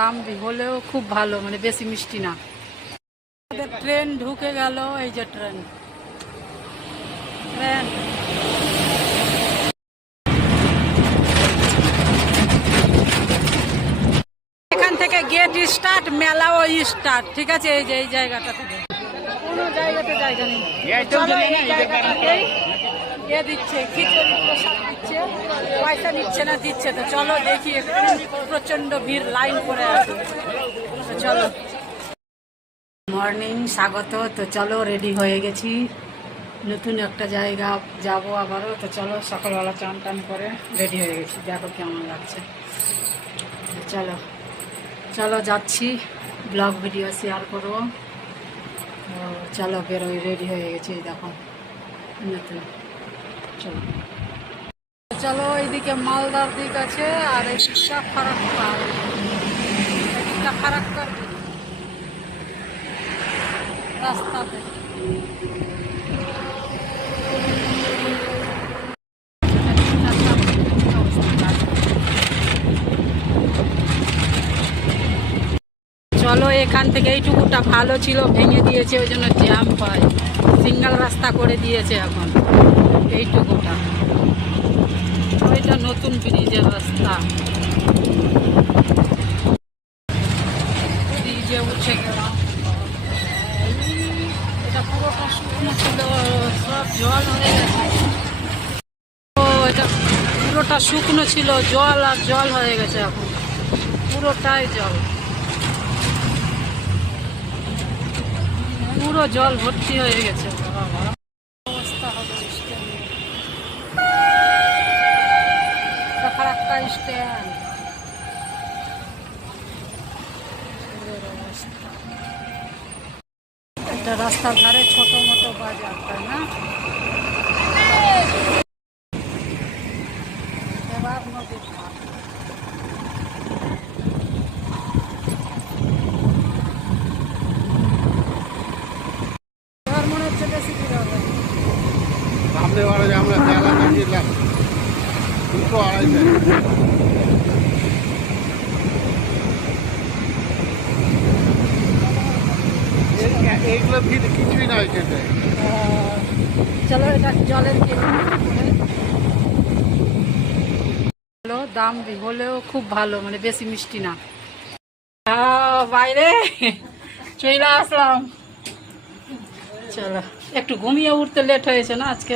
দাম হলেও খুব ভালো, মানে বেশি মিষ্টি না। ট্রেন ঢুকে গেল, এই যে ট্রেন ট্রেন এখান থেকে গেট স্টার্ট, মেলাও স্টার্ট। ঠিক আছে, এই যে এই জায়গাটা থেকে কোনো জায়গাতে জায়গা নেই। চলো এই জায়গাটাতেই দিচ্ছে খিচুড়ি প্রসাদ দিচ্ছে, পয়সা নিচ্ছে না দিচ্ছে। তো চলো দেখি, প্রচন্ড ভিড়, লাইন করে আছে। তো চলো, মর্নিং স্বাগত। তো চলো রেডি হয়ে গেছি, নতুন একটা জায়গা যাব আবারও। তো চলো, সকালবেলা চান টান করে রেডি হয়ে গেছি, দেখো কেমন লাগছে। চলো চলো যাচ্ছি, ব্লগ ভিডিও শেয়ার করবো। তো চলো বেরোই, রেডি হয়ে গেছি, দেখো নতুন। চলো চলো, এইদিকে মালদার দিক আছে আর এইদিকটা ফারাক্কা, এইদিকটা ফারাক্কার দিক রাস্তাতে। চলো, এখান থেকে এইটুকুটা ভালো ছিল, ভেঙে দিয়েছে, ওই জন্য জ্যাম হয়। সিঙ্গেল রাস্তা করে দিয়েছে এখন এইটুকুটা। ওইটা নতুন ব্রিজের রাস্তা, ব্রিজে উঠে গেলাম। এটা পুরোটা শুকনো ছিল, সব জল হয়ে গেছে। ও, এটা পুরোটা শুকনো ছিল, জল আর জল হয়ে গেছে এখন, পুরোটাই জল, পুরো জল ভর্তি হয়ে গেছে। অবস্থা হবে স্ট্যান্ড, ফারাক্কা স্ট্যান্ড। এটা রাস্তার ধারে ছোট মতো বাজার, তাই না? এবার নদীর ধার। এবার মনে হচ্ছে বেশি দূর হবে। সামনে বারে আমরা জেলা গেছিলাম 200-250। এইগুলো কিছুই নয় খেতে। চলো, এটা জলের দাম হলেও খুব ভালো, মানে বেশি মিষ্টি না। বাইরে চলে আসলাম। চলো, একটু ঘুমিয়ে উঠতে লেট হয়েছে না আজকে।